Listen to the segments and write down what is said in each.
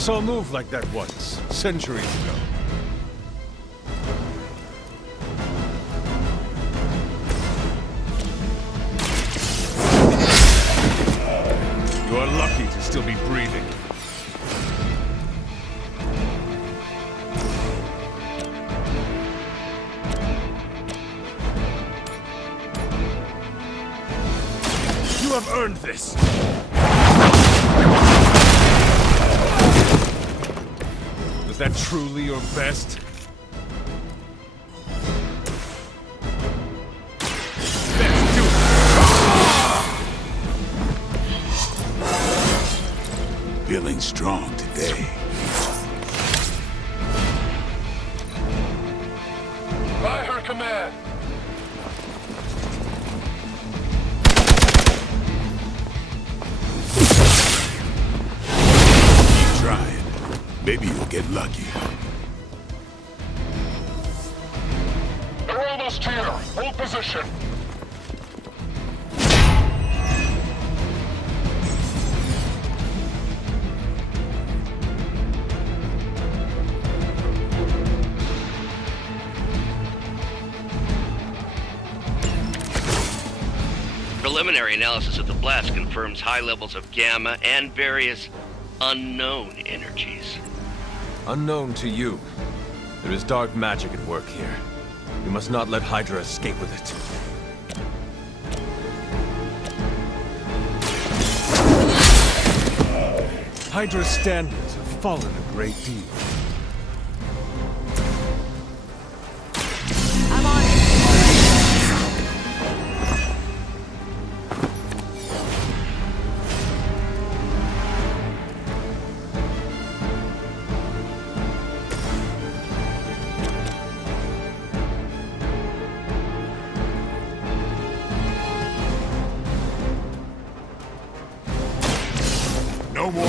saw a move like that once, centuries ago. You are lucky to still be breathing. You have earned this! Was that truly your best? Let's do it! Feeling strong today. By her command. Maybe you'll get lucky. They're almost here. Hold position. Preliminary analysis of the blast confirms high levels of gamma and various unknown energies. Unknown to you. There is dark magic at work here. You must not let Hydra escape with it. Hydra's standards have fallen a great deal. I'm on it. No more.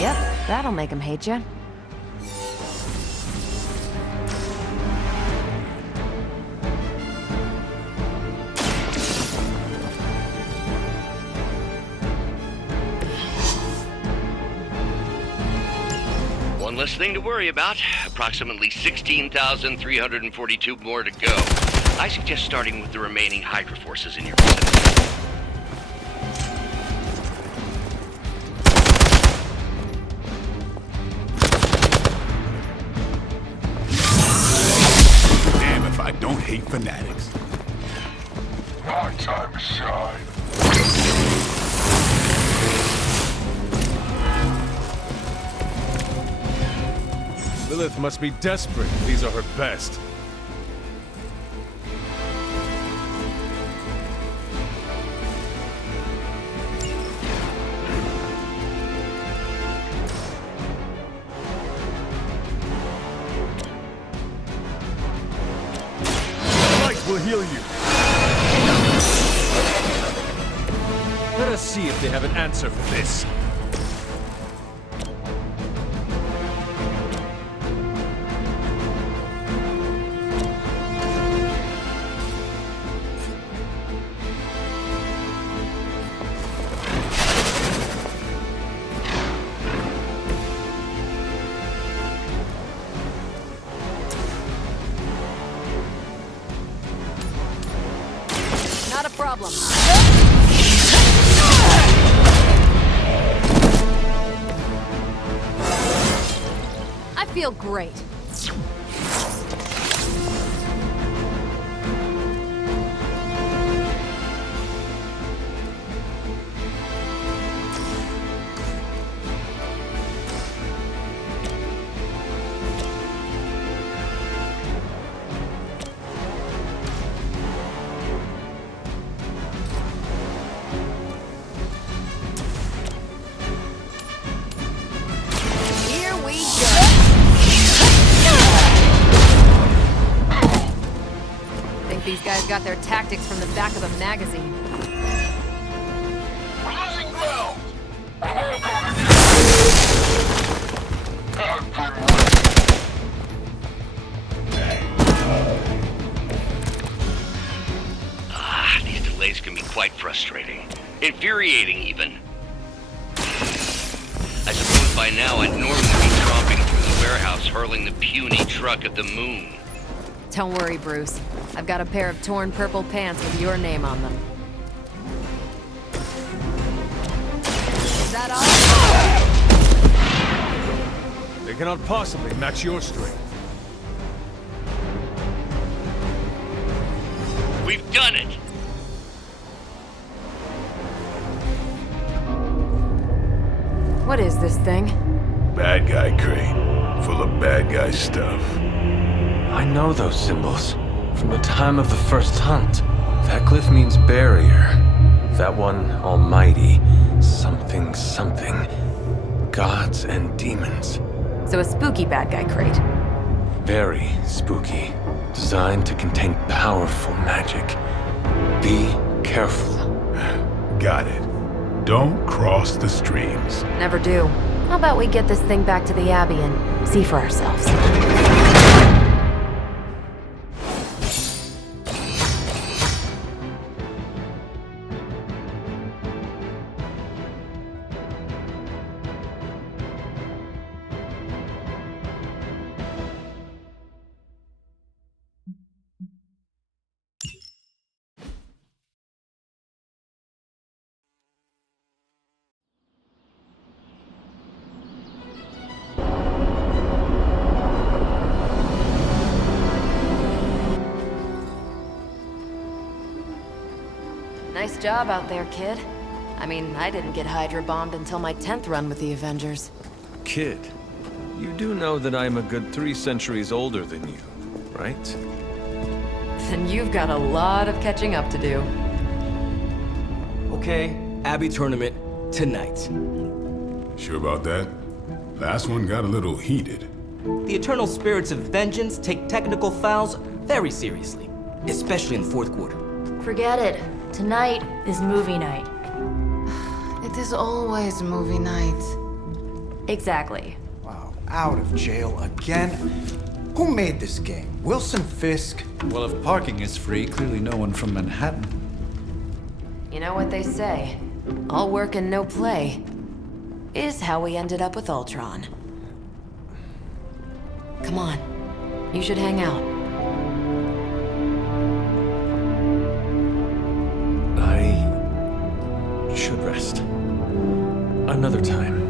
Yep, that'll make him hate you. One less thing to worry about. Approximately 16,342 more to go. I suggest starting with the remaining Hydra forces in your vicinity. Damn if I don't hate fanatics. My time to shine. Lilith must be desperate if these are her best. Will heal you. Let us see if they have an answer for this. Not a problem. I feel great. Here we go. Think these guys got their tactics from the back of a magazine. We're losing ground. I'm all going These delays can be quite frustrating. frustrating. Infuriating, even. I suppose by now I'd normally be tromping through the warehouse, hurling the puny truck at the moon. Don't worry, Bruce. I've got a pair of torn purple pants with your name on them. Is that all? They cannot possibly match your strength. We've done it! What is this thing? Bad guy crate. Full of bad guy stuff. I know those symbols from the time of the first hunt. That glyph means barrier. That one, almighty. Something, something. Gods and demons. So a spooky bad guy crate. Very spooky. Designed to contain powerful magic. Be careful. Got it. Don't cross the streams. Never do. How about we get this thing back to the Abbey and see for ourselves? Nice job out there, kid. I mean, I didn't get Hydra bombed until my 10th run with the Avengers. Kid, you do know that I'm a good 3 centuries older than you, right? Then you've got a lot of catching up to do. Okay, Abbey tournament tonight. Sure about that? Last one got a little heated. The Eternal Spirits of Vengeance take technical fouls very seriously, especially in the fourth quarter. Forget it. Tonight is movie night. It is always movie night. Exactly. Wow, out of jail again? Who made this game? Wilson Fisk? Well, if parking is free, clearly no one from Manhattan. You know what they say? All work and no play is how we ended up with Ultron. Come on. You should hang out. I should rest. Another time.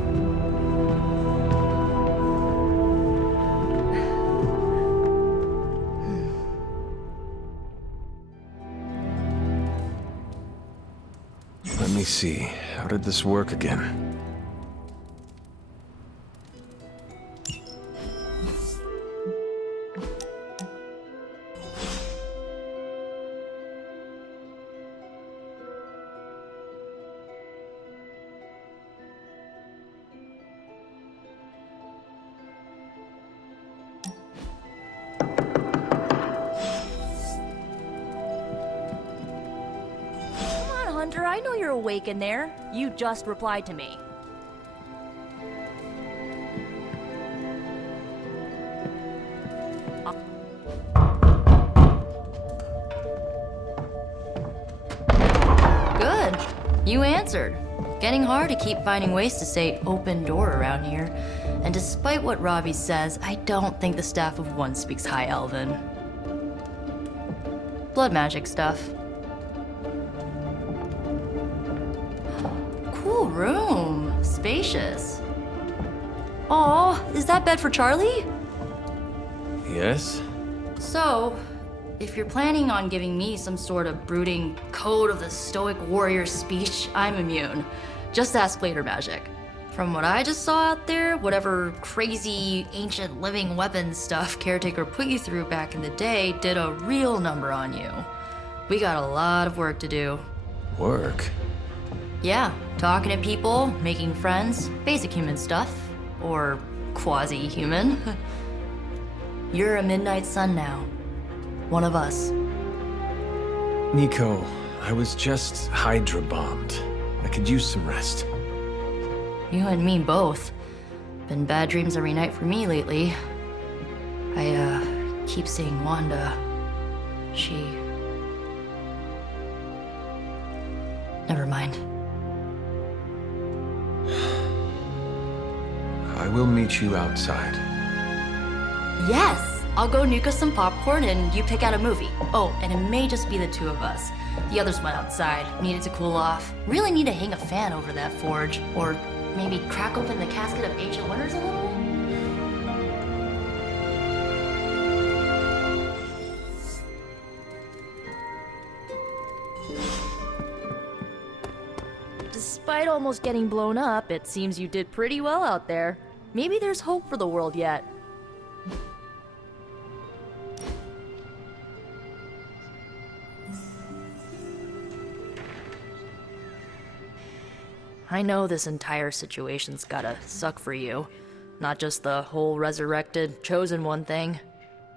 Let me see. How did this work again? Hunter, I know you're awake in there. You just replied to me. Good. You answered. Getting hard to keep finding ways to say open door around here. And despite what Robbie says, I don't think the staff of One speaks High Elven. Blood magic stuff. Cool room. Spacious. Aw, is that bed for Charlie? Yes? So, if you're planning on giving me some sort of brooding code of the stoic warrior speech, I'm immune. Just ask Later Magic. From what I just saw out there, whatever crazy ancient living weapons stuff Caretaker put you through back in the day did a real number on you. We got a lot of work to do. Work? Yeah, talking to people, making friends, basic human stuff. Or quasi-human. You're a Midnight Sun now. One of us. Nico, I was just Hydra bombed. I could use some rest. You and me both. Been bad dreams every night for me lately. I, keep seeing Wanda. She... Never mind. I will meet you outside. Yes! I'll go nuke us some popcorn and you pick out a movie. Oh, and it may just be the two of us. The others went outside, needed to cool off. Really need to hang a fan over that forge. Or maybe crack open the casket of ancient wonders a little? Despite almost getting blown up, it seems you did pretty well out there. Maybe there's hope for the world yet. I know this entire situation's gotta suck for you. Not just the whole resurrected, chosen one thing.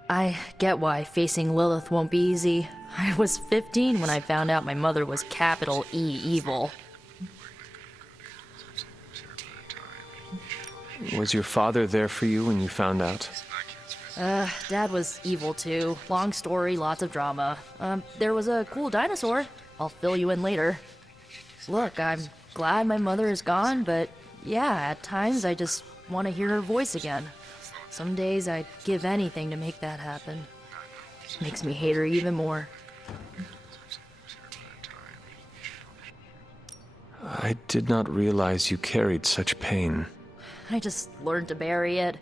I get why facing Lilith won't be easy. I was 15 when I found out my mother was capital E evil. Was your father there for you when you found out? Dad was evil too. Long story, lots of drama. There was a cool dinosaur. I'll fill you in later. Look, I'm glad my mother is gone, but yeah, at times I just want to hear her voice again. Some days I'd give anything to make that happen. Makes me hate her even more. I did not realize you carried such pain. I just learned to bury it.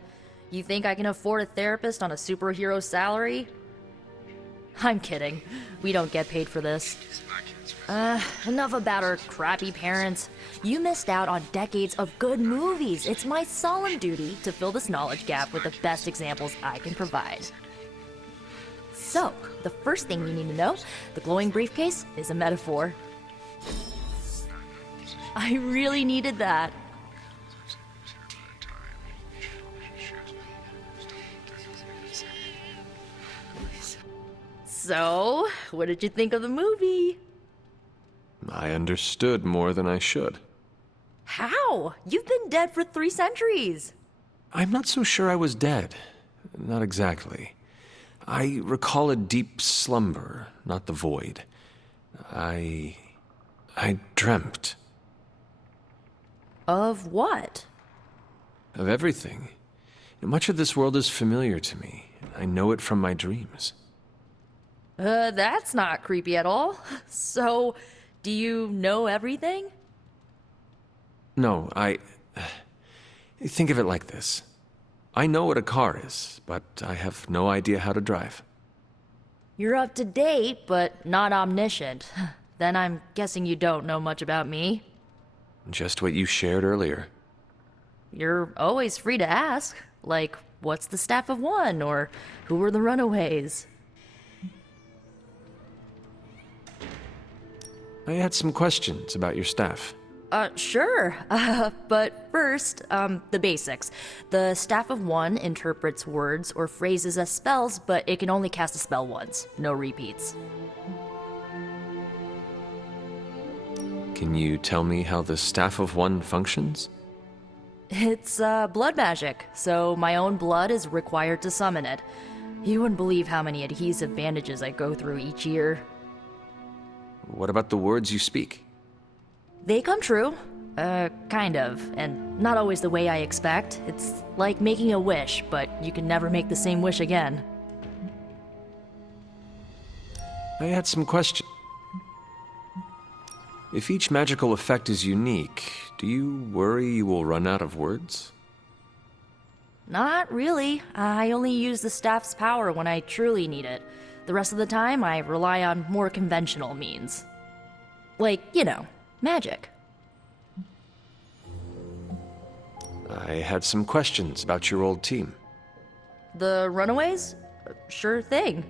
You think I can afford a therapist on a superhero salary? I'm kidding. We don't get paid for this. Enough about our crappy parents. You missed out on decades of good movies. It's my solemn duty to fill this knowledge gap with the best examples I can provide. So, the first thing you need to know, the glowing briefcase is a metaphor. I really needed that. So, what did you think of the movie? I understood more than I should. How? You've been dead for 3 centuries. I'm not so sure I was dead. Not exactly. I recall a deep slumber, not the void. I dreamt. Of what? Of everything. Much of this world is familiar to me. I know it from my dreams. That's not creepy at all. So, do you know everything? No, think of it like this. I know what a car is, but I have no idea how to drive. You're up to date, but not omniscient. Then I'm guessing you don't know much about me. Just what you shared earlier. You're always free to ask. Like, what's the Staff of One? Or who were the Runaways? I had some questions about your staff. Sure. But first, the basics. The Staff of One interprets words or phrases as spells, but it can only cast a spell once. No repeats. Can you tell me how the Staff of One functions? It's, blood magic, so my own blood is required to summon it. You wouldn't believe how many adhesive bandages I go through each year. What about the words you speak? They come true. Kind of. And not always the way I expect. It's like making a wish, but you can never make the same wish again. I had some questions. If each magical effect is unique, do you worry you will run out of words? Not really. I only use the staff's power when I truly need it. The rest of the time, I rely on more conventional means. Like, you know, magic. I had some questions about your old team. The Runaways? Sure thing.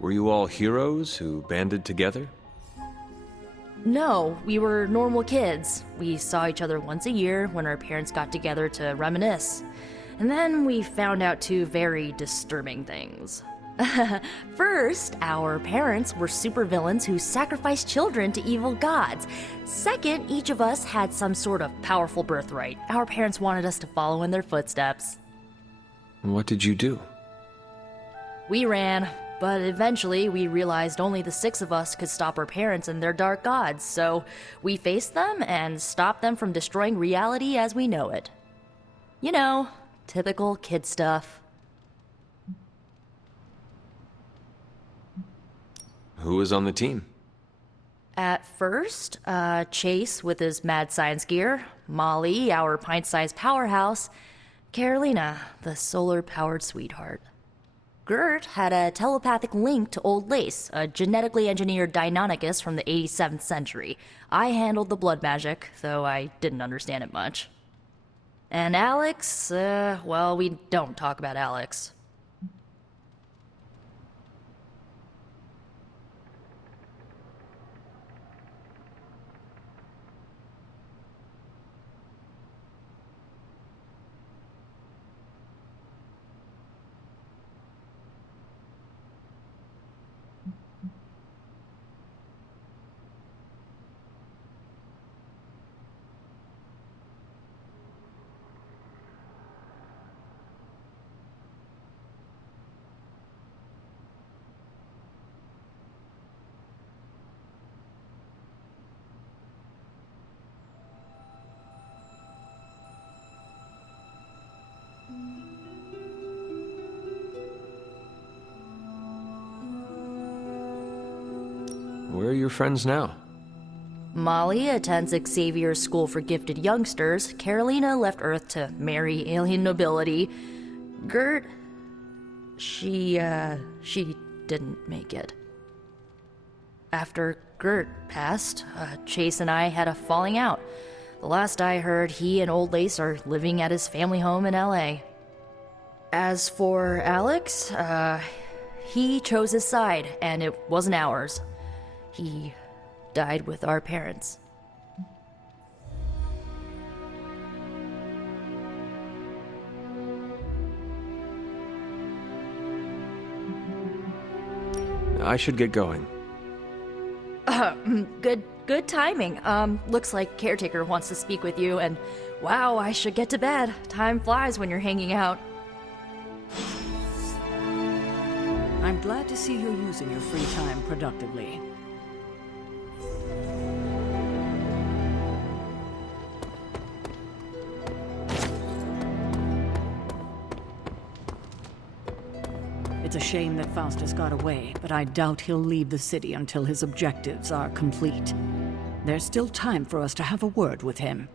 Were you all heroes who banded together? No, we were normal kids. We saw each other once a year when our parents got together to reminisce. And then we found out 2 very disturbing things. First, our parents were supervillains who sacrificed children to evil gods. Second, each of us had some sort of powerful birthright. Our parents wanted us to follow in their footsteps. What did you do? We ran, but eventually we realized only the 6 of us could stop our parents and their dark gods, so we faced them and stopped them from destroying reality as we know it. You know, typical kid stuff. Who was on the team? At first, Chase with his mad science gear, Molly, our pint-sized powerhouse, Carolina, the solar-powered sweetheart. Gert had a telepathic link to Old Lace, a genetically engineered Deinonychus from the 87th century. I handled the blood magic, though I didn't understand it much. And Alex, well, we don't talk about Alex. Where are your friends now? Molly attends Xavier's School for Gifted Youngsters. Carolina left Earth to marry alien nobility. Gert... She didn't make it. After Gert passed, Chase and I had a falling out. The last I heard, he and Old Lace are living at his family home in LA. As for Alex, he chose his side, and it wasn't ours. He died with our parents. I should get going. Good timing. Looks like Caretaker wants to speak with you, and wow, I should get to bed. Time flies when you're hanging out. I'm glad to see you're using your free time productively. It's a shame that Faustus got away, but I doubt he'll leave the city until his objectives are complete. There's still time for us to have a word with him.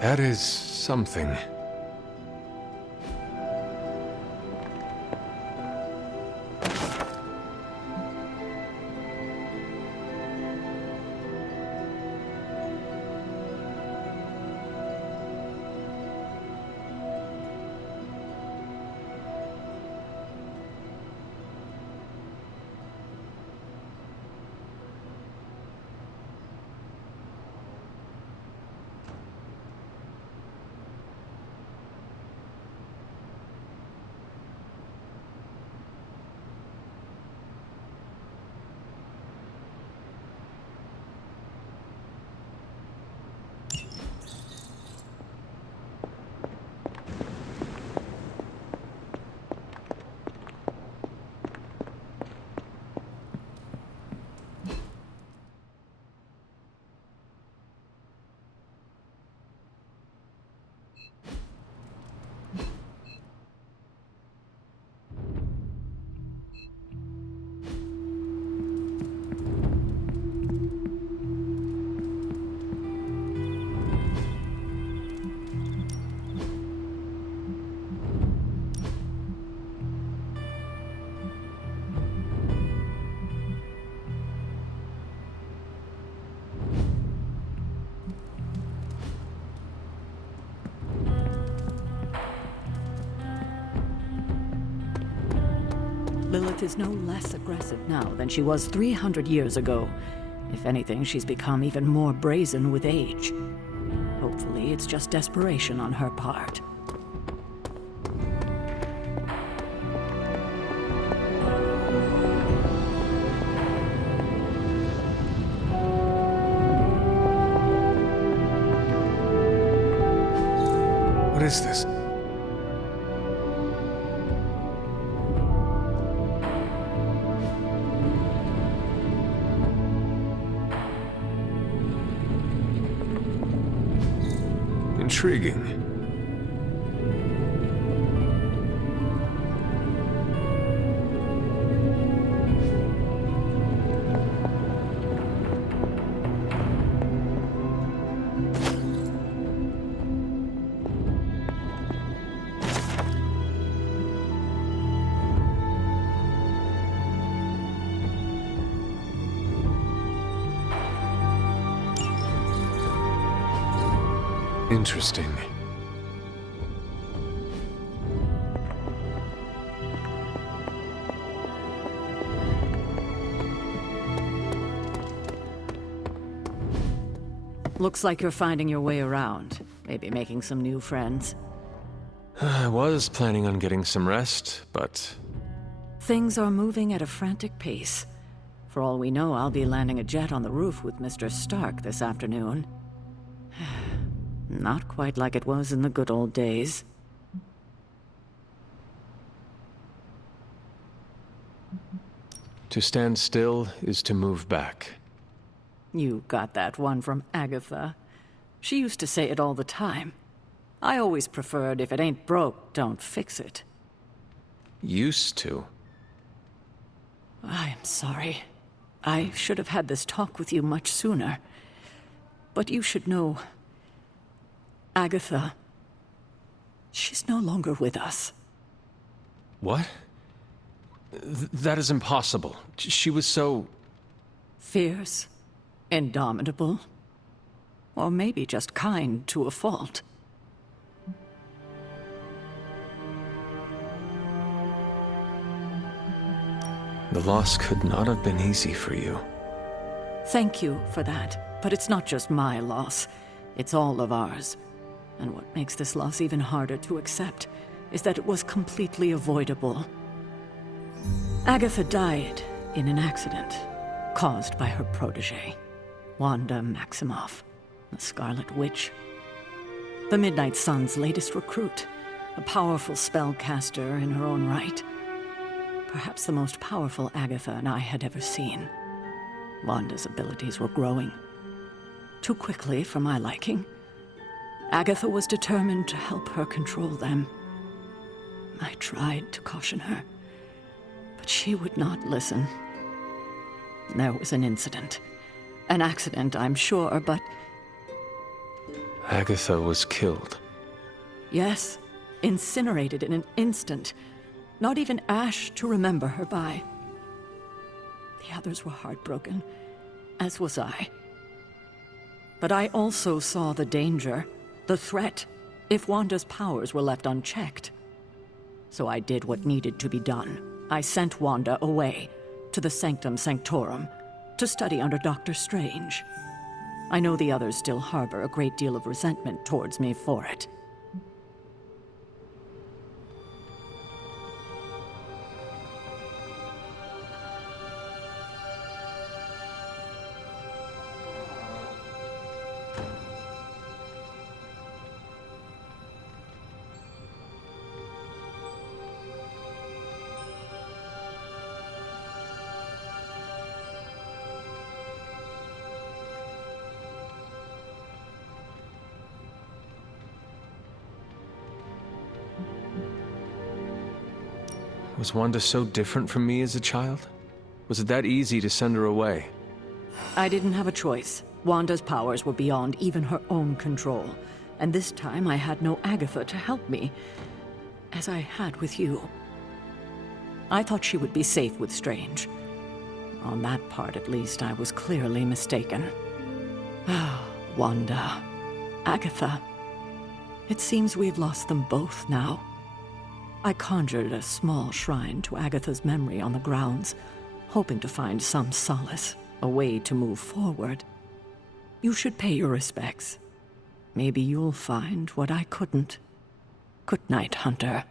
That is something. Lilith is no less aggressive now than she was 300 years ago. If anything, she's become even more brazen with age. Hopefully, it's just desperation on her part. What is this? Intriguing. Interesting. Looks like you're finding your way around. Maybe making some new friends. I was planning on getting some rest, but... Things are moving at a frantic pace. For all we know, I'll be landing a jet on the roof with Mr. Stark this afternoon. Not quite like it was in the good old days. To stand still is to move back. You got that one from Agatha. She used to say it all the time. I always preferred, if it ain't broke, don't fix it. Used to? I'm sorry. I should have had this talk with you much sooner. But you should know... Agatha... she's no longer with us. What? That is impossible. She was so... Fierce, indomitable, or maybe just kind to a fault. The loss could not have been easy for you. Thank you for that, but it's not just my loss. It's all of ours. And what makes this loss even harder to accept is that it was completely avoidable. Agatha died in an accident caused by her protege, Wanda Maximoff, the Scarlet Witch. The Midnight Sun's latest recruit, a powerful spellcaster in her own right. Perhaps the most powerful Agatha and I had ever seen. Wanda's abilities were growing. Too quickly for my liking. Agatha was determined to help her control them. I tried to caution her, but she would not listen. There was an incident. An accident, I'm sure, but... Agatha was killed. Yes, incinerated in an instant. Not even ash to remember her by. The others were heartbroken, as was I. But I also saw the danger, the threat, if Wanda's powers were left unchecked. So I did what needed to be done. I sent Wanda away, to the Sanctum Sanctorum, to study under Doctor Strange. I know the others still harbor a great deal of resentment towards me for it. Was Wanda so different from me as a child? Was it that easy to send her away? I didn't have a choice. Wanda's powers were beyond even her own control. And this time I had no Agatha to help me, as I had with you. I thought she would be safe with Strange. On that part, at least, I was clearly mistaken. Ah, Wanda. Agatha. It seems we've lost them both now. I conjured a small shrine to Agatha's memory on the grounds, hoping to find some solace, a way to move forward. You should pay your respects. Maybe you'll find what I couldn't. Good night, Hunter.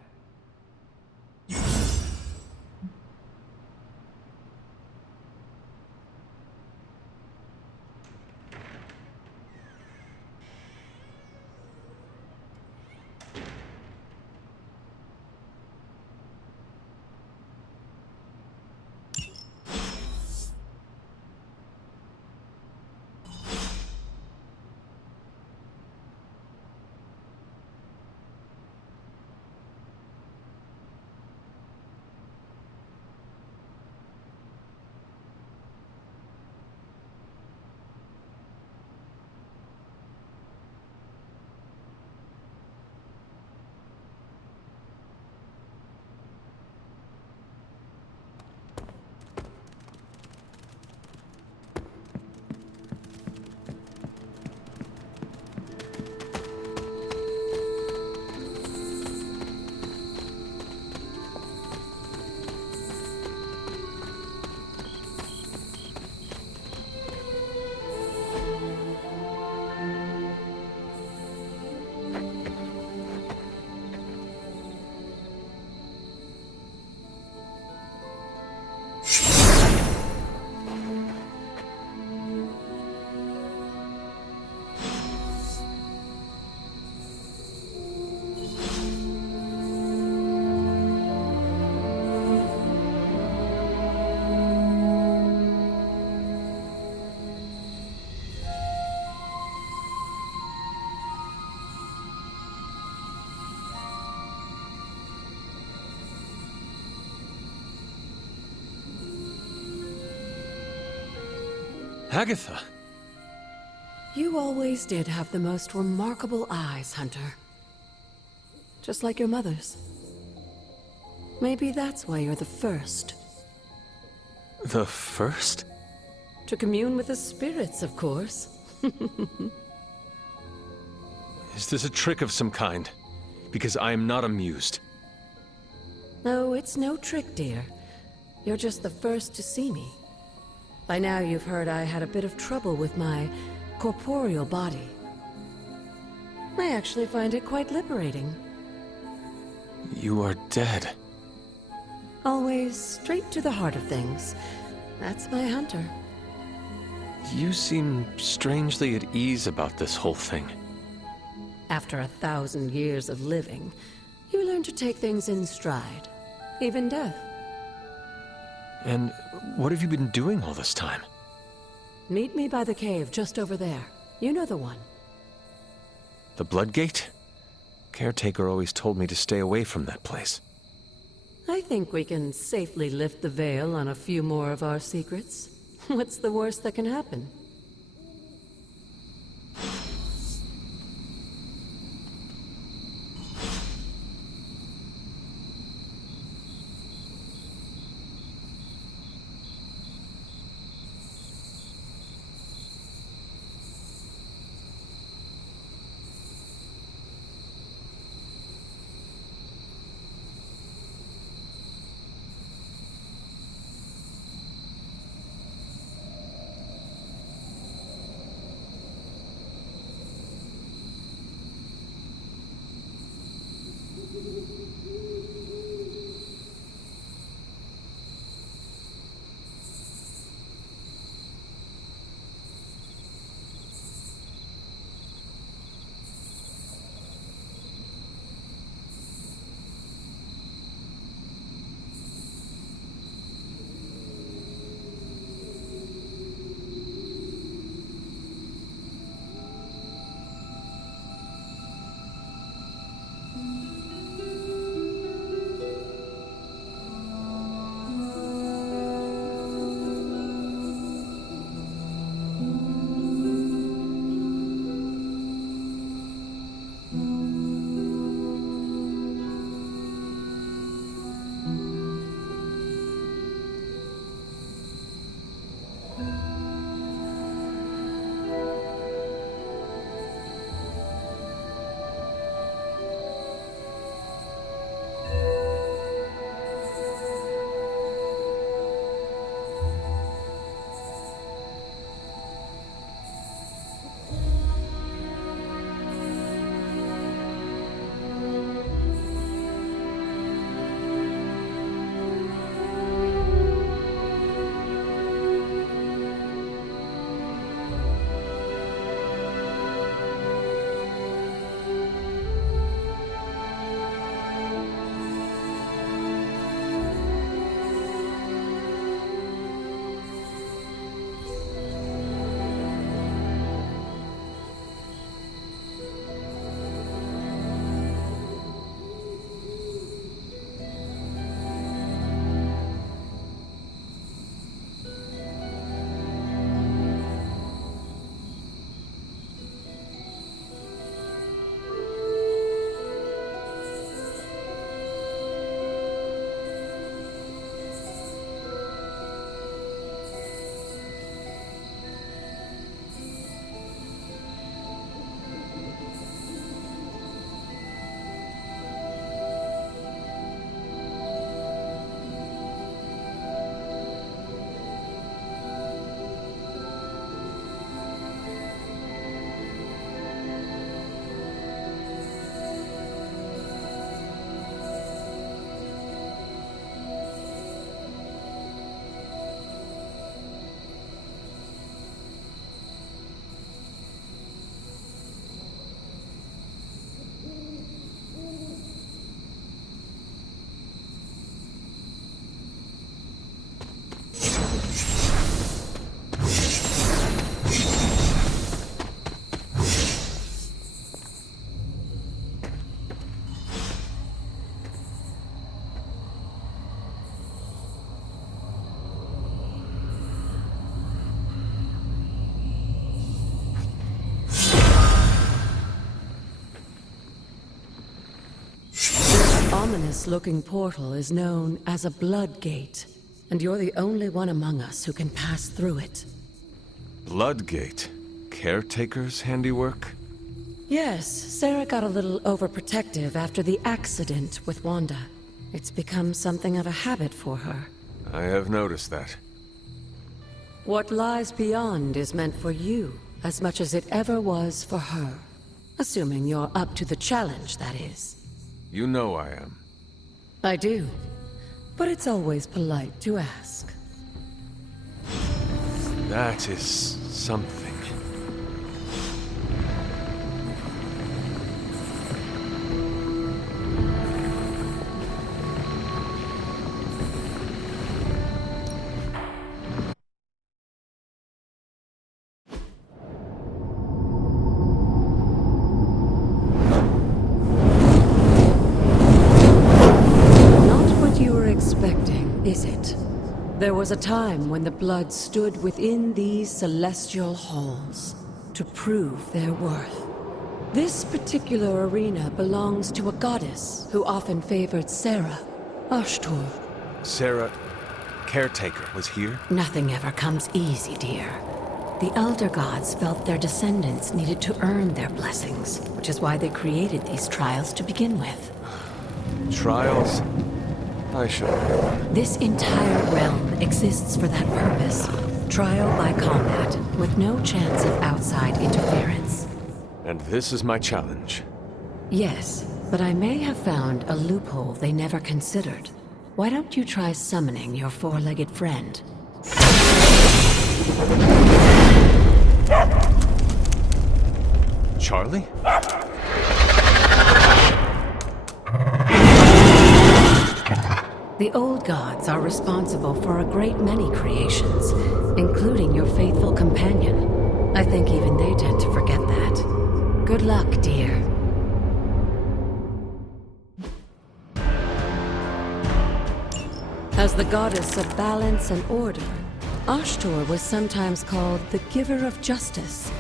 Agatha! You always did have the most remarkable eyes, Hunter. Just like your mother's. Maybe that's why you're the first. The first? To commune with the spirits, of course. Is this a trick of some kind? Because I am not amused. No, it's no trick, dear. You're just the first to see me. By now you've heard I had a bit of trouble with my corporeal body. I actually find it quite liberating. You are dead. Always straight to the heart of things. That's my Hunter. You seem strangely at ease about this whole thing. After 1,000 years of living, you learn to take things in stride. Even death. And what have you been doing all this time? Meet me by the cave just over there. You know the one. The Bloodgate? Caretaker always told me to stay away from that place. I think we can safely lift the veil on a few more of our secrets. What's the worst that can happen? ominous-looking portal is known as a Blood Gate, and you're the only one among us who can pass through it. Bloodgate? Caretaker's handiwork? Yes, Sarah got a little overprotective after the accident with Wanda. It's become something of a habit for her. I have noticed that. What lies beyond is meant for you, as much as it ever was for her. Assuming you're up to the challenge, that is. You know I am. I do. But it's always polite to ask. That is something. Is it? There was a time when the Blood stood within these celestial halls to prove their worth. This particular arena belongs to a goddess who often favored Sarah, Ashtor. Sarah, Caretaker, was here? Nothing ever comes easy, dear. The Elder Gods felt their descendants needed to earn their blessings, which is why they created these trials to begin with. Trials? I should have known. This entire realm exists for that purpose. Trial by combat, with no chance of outside interference. And this is my challenge. Yes, but I may have found a loophole they never considered. Why don't you try summoning your four-legged friend? Charlie? The old gods are responsible for a great many creations, including your faithful companion. I think even they tend to forget that. Good luck, dear. As the goddess of balance and order, Ashtor was sometimes called the Giver of Justice.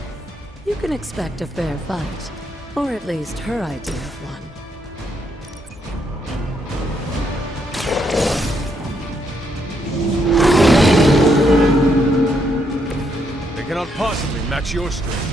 You can expect a fair fight, or at least her idea of one. They cannot possibly match your strength.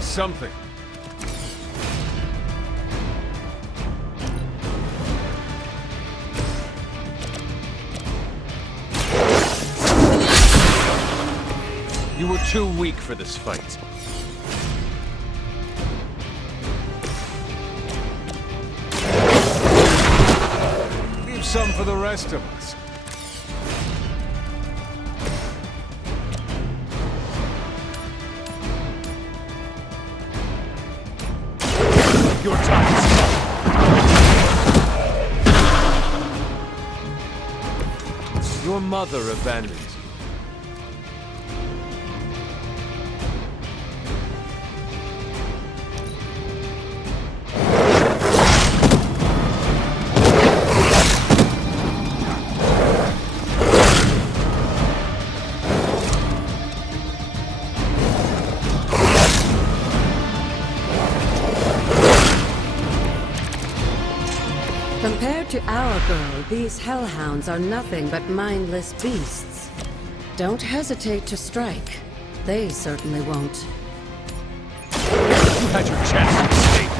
Something. You were too weak for this fight. Leave some for the rest of us. Your time is up. Your mother abandons you. Compared to our girl, these hellhounds are nothing but mindless beasts. Don't hesitate to strike. They certainly won't. You had your chance to escape.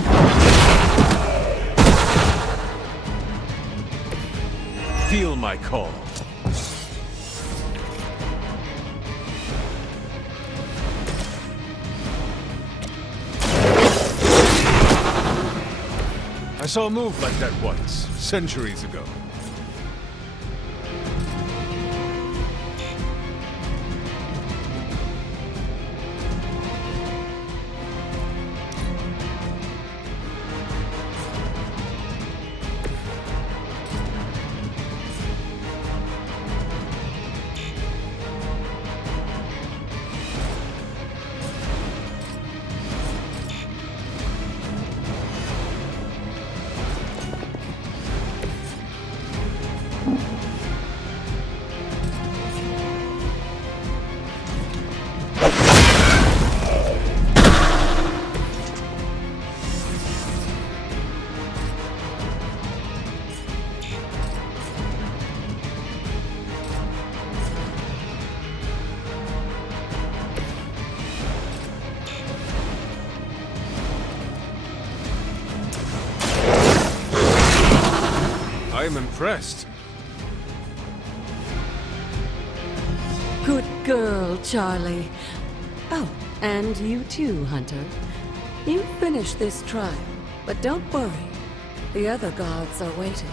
Feel my call. I saw a move like that once, centuries ago. impressed. Good girl, Charlie. Oh, and you too, Hunter. You finished this trial, but don't worry. The other guards are waiting.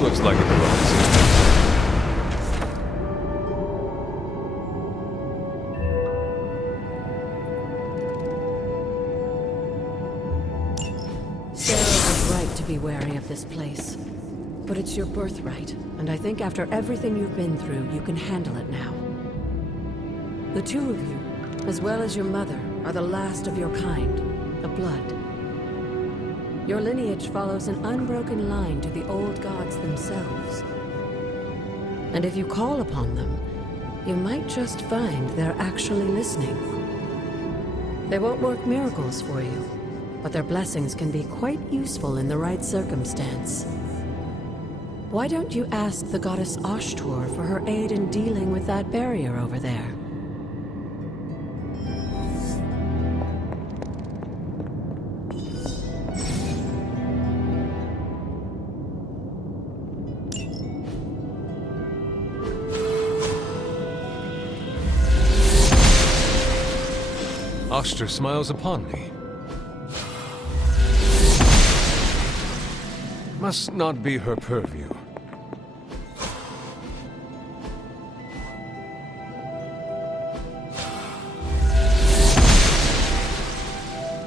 looks like it belongs. right to be wary of this place. But it's your birthright, and I think after everything you've been through, you can handle it now. The two of you, as well as your mother, are the last of your kind, the Blood. Your lineage follows an unbroken line to the old gods themselves. And if you call upon them, you might just find they're actually listening. They won't work miracles for you, but their blessings can be quite useful in the right circumstance. Why don't you ask the goddess Ashtur for her aid in dealing with that barrier over there? Ashtur smiles upon me. Must not be her purview.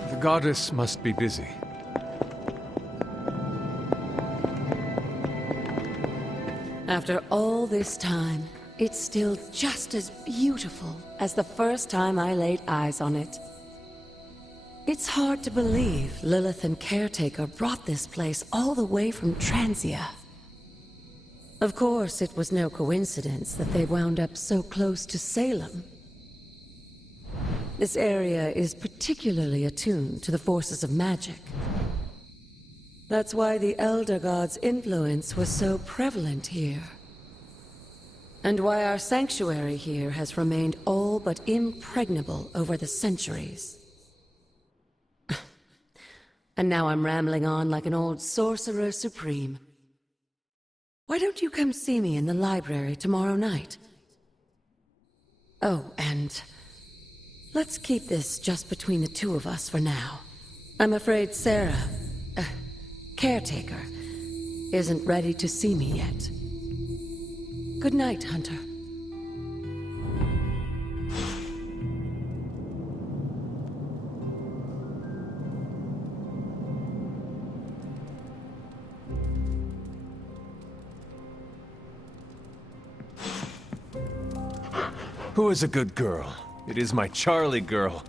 The goddess must be busy. After all this time, it's still just as beautiful as the first time I laid eyes on it. It's hard to believe Lilith and Caretaker brought this place all the way from Transia. Of course, it was no coincidence that they wound up so close to Salem. This area is particularly attuned to the forces of magic. That's why the Elder God's influence was so prevalent here. And why our sanctuary here has remained all but impregnable over the centuries. And now I'm rambling on like an old sorcerer supreme. Why don't you come see me in the library tomorrow night? Oh, and let's keep this just between the two of us for now. I'm afraid Sarah, Caretaker, isn't ready to see me yet. Good night, Hunter. Who is a good girl? It is my Charlie girl.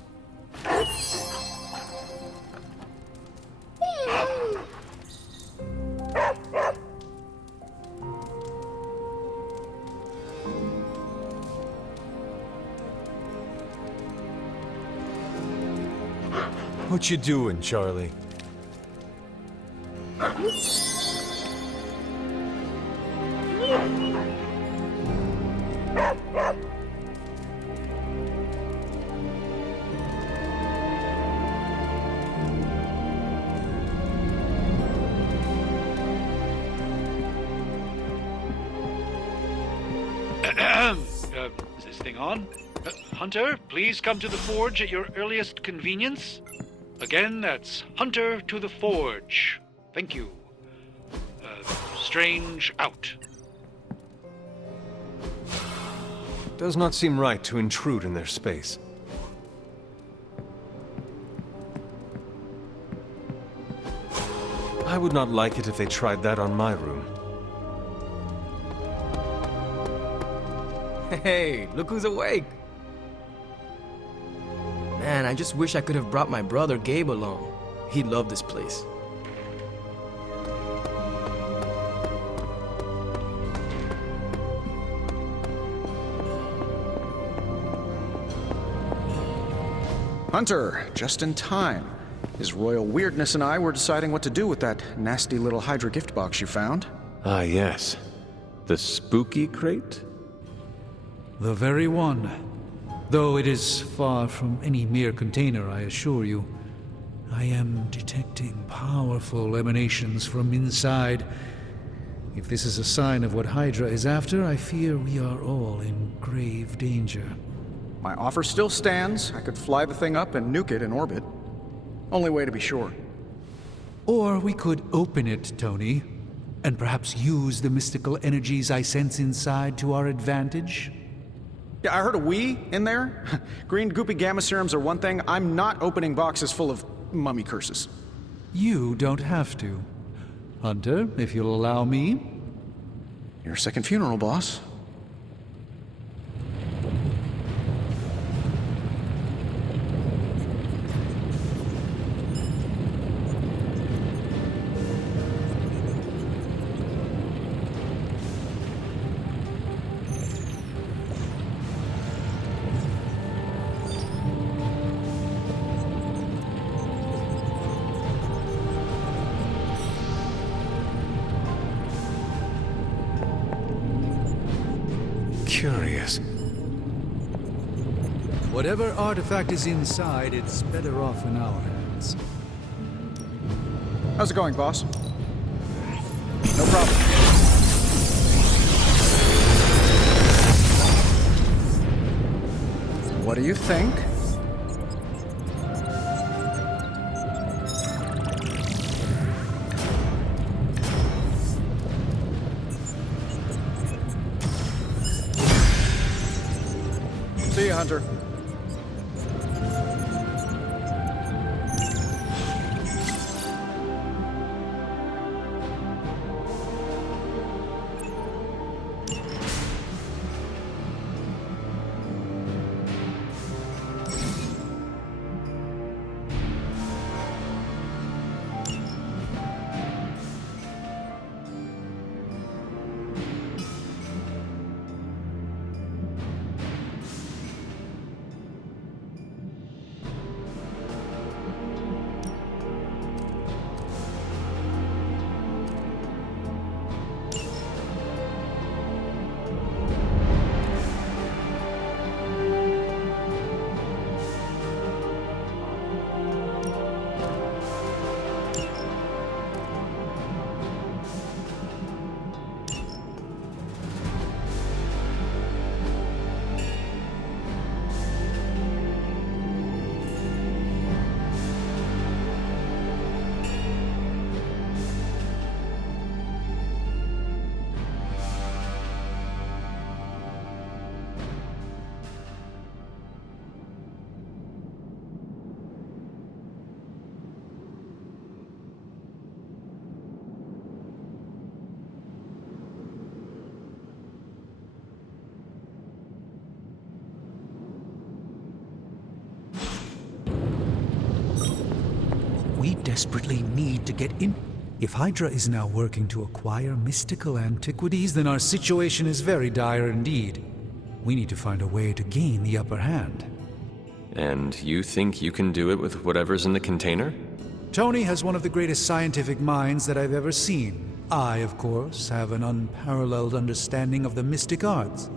What you doing, Charlie? Is this thing on? Hunter, please come to the forge at your earliest convenience. Again, that's Hunter to the forge. Thank you. Strange out. Does not seem right to intrude in their space. I would not like it if they tried that on my room. Hey, look who's awake! Man, I just wish I could have brought my brother Gabe along. He'd love this place. Hunter, just in time. His royal weirdness and I were deciding what to do with that nasty little Hydra gift box you found. Ah, yes. The spooky crate? The very one. Though it is far from any mere container, I assure you. I am detecting powerful emanations from inside. If this is a sign of what Hydra is after, I fear we are all in grave danger. My offer still stands. I could fly the thing up and nuke it in orbit. Only way to be sure. Or we could open it, Tony, and perhaps use the mystical energies I sense inside to our advantage. Yeah, I heard a "we" in there. Green goopy gamma serums are one thing. I'm not opening boxes full of mummy curses. You don't have to. Hunter, if you'll allow me. Your second funeral, boss. Curious. Whatever artifact is inside, it's better off in our hands. How's it going, boss? No problem. What do you think? See you, Hunter. We desperately need to get in. If Hydra is now working to acquire mystical antiquities, then our situation is very dire indeed. We need to find a way to gain the upper hand. And you think you can do it with whatever's in the container? Tony has one of the greatest scientific minds that I've ever seen. I, of course, have an unparalleled understanding of the mystic arts.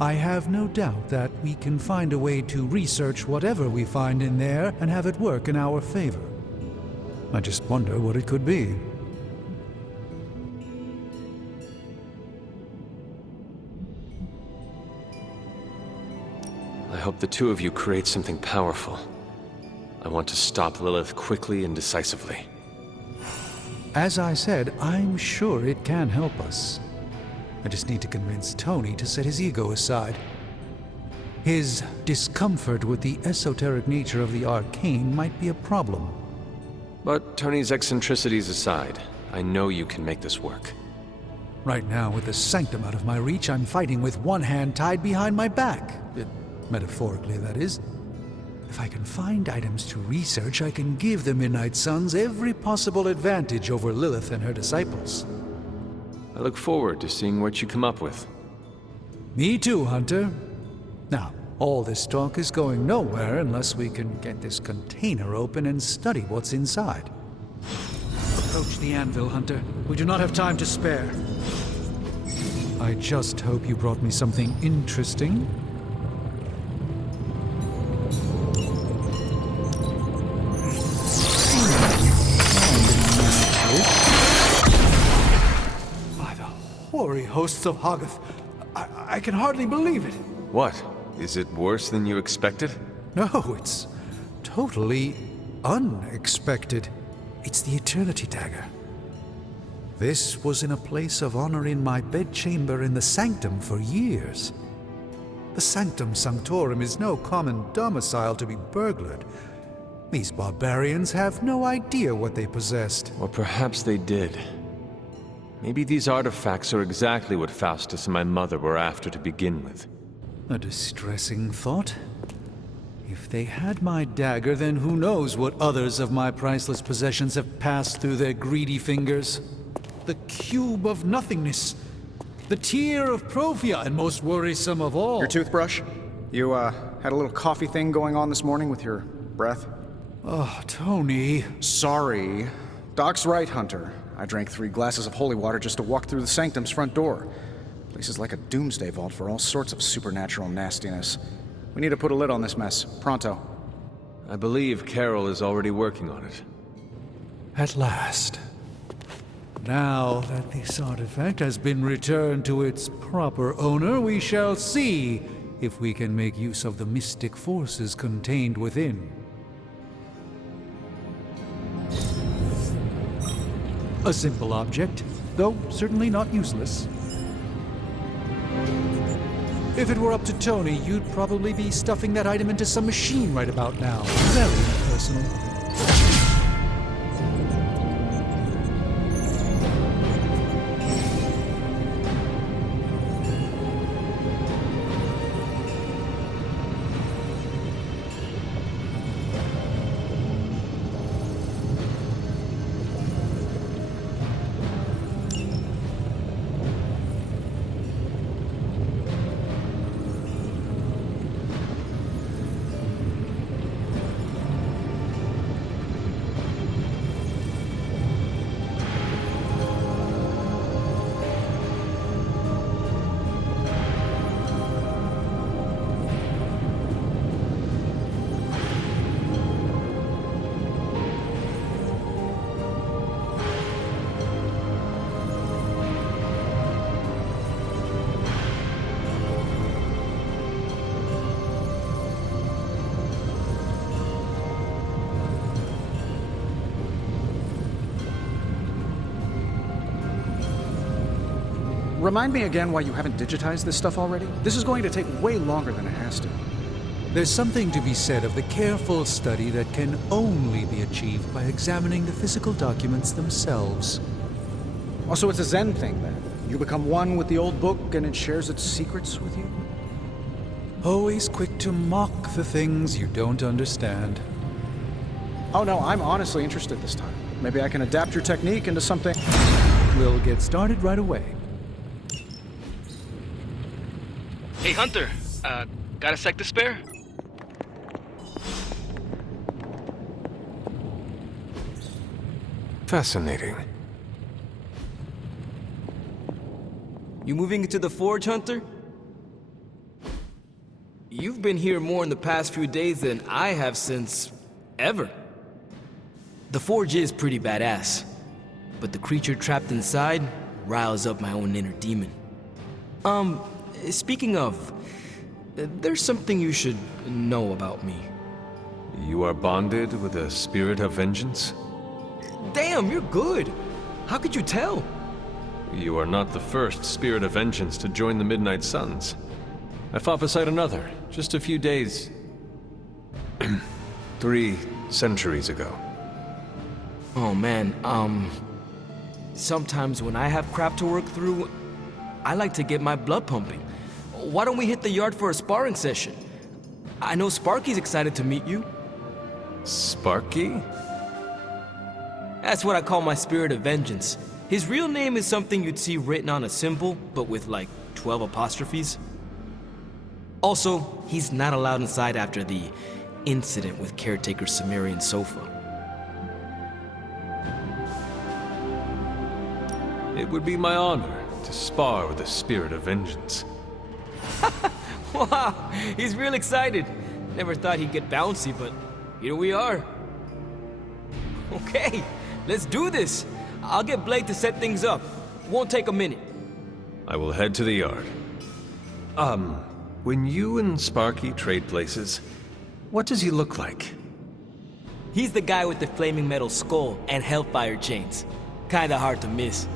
I have no doubt that we can find a way to research whatever we find in there and have it work in our favor. I just wonder what it could be. I hope the two of you create something powerful. I want to stop Lilith quickly and decisively. As I said, I'm sure it can help us. I just need to convince Tony to set his ego aside. His discomfort with the esoteric nature of the arcane might be a problem. But Tony's eccentricities aside, I know you can make this work. Right now, with the sanctum out of my reach, I'm fighting with one hand tied behind my back. Metaphorically, that is. If I can find items to research, I can give the Midnight Suns every possible advantage over Lilith and her disciples. I look forward to seeing what you come up with. Me too, Hunter. Now, all this talk is going nowhere unless we can get this container open and study what's inside. Approach the anvil, Hunter. We do not have time to spare. I just hope you brought me something interesting. By the hoary hosts of Hoggoth, I can hardly believe it. What? Is it worse than you expected? No, it's totally unexpected. It's the Eternity Dagger. This was in a place of honor in my bedchamber in the Sanctum for years. The Sanctum Sanctorum is no common domicile to be burglared. These barbarians have no idea what they possessed. Or perhaps they did. Maybe these artifacts are exactly what Faustus and my mother were after to begin with. A distressing thought. If they had my dagger, then who knows what others of my priceless possessions have passed through their greedy fingers. The cube of nothingness. The tear of Profia, and most worrisome of all... Your toothbrush? You, had a little coffee thing going on this morning with your breath? Oh, Tony. Sorry. Doc's right, Hunter. I drank 3 glasses of holy water just to walk through the sanctum's front door. Place is like a doomsday vault for all sorts of supernatural nastiness. We need to put a lid on this mess. Pronto. I believe Carol is already working on it. At last. Now that this artifact has been returned to its proper owner, we shall see if we can make use of the mystic forces contained within. A simple object, though certainly not useless. If it were up to Tony, you'd probably be stuffing that item into some machine right about now. Very personal. Remind me again why you haven't digitized this stuff already? This is going to take way longer than it has to. There's something to be said of the careful study that can only be achieved by examining the physical documents themselves. Also, it's a Zen thing, then. You become one with the old book and it shares its secrets with you? Always quick to mock the things you don't understand. Oh no, I'm honestly interested this time. Maybe I can adapt your technique into something... We'll get started right away. Hey, Hunter. Got a sec to spare? Fascinating. You moving into the Forge, Hunter? You've been here more in the past few days than I have since... ever. The Forge is pretty badass, but the creature trapped inside riles up my own inner demon. Speaking of, there's something you should know about me. You are bonded with a spirit of vengeance? Damn, you're good! How could you tell? You are not the first spirit of vengeance to join the Midnight Suns. I fought beside another, just a few days... 3 centuries ago. Oh man, sometimes when I have crap to work through, I like to get my blood pumping. Why don't we hit the yard for a sparring session? I know Sparky's excited to meet you. Sparky? That's what I call my spirit of vengeance. His real name is something you'd see written on a symbol, but with like 12 apostrophes. Also, he's not allowed inside after the incident with caretaker Sumerian Sofa. It would be my honor to spar with the spirit of vengeance. Wow, he's real excited. Never thought he'd get bouncy, but here we are. Okay, let's do this. I'll get Blake to set things up. Won't take a minute. I will head to the yard. When you and Sparky trade places, what does he look like? He's the guy with the flaming metal skull and hellfire chains. Kinda hard to miss.